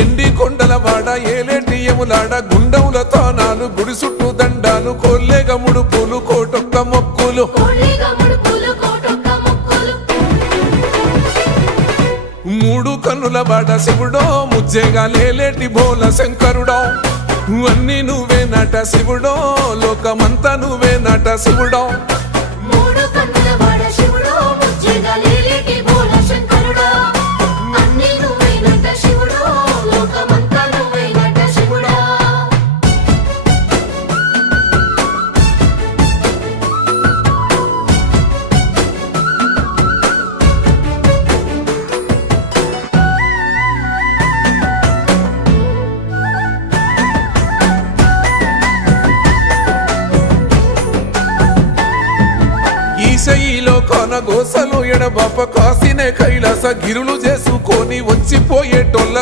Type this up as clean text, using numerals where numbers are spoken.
ఎండి కొండల వాడ ఏలేటి యములాడ గుండముల తానాలు గుడి చుట్టూ దండాలు కొల్లేగ ముడుపులు కోటొక్క మొక్కులు మూడు కన్నుల వాడ శివుడో ముజ్జేగా లేలేటి బోల శంకరుడో అన్ని నువ్వే నట శివుడో లోకమంతా నువ్వే నట శివుడో ఈశయిలో కొన గోసలు ఎడబాప కాసినే కైలాస గిరులు చేసుకొని వచ్చిపోయేటోళ్ళ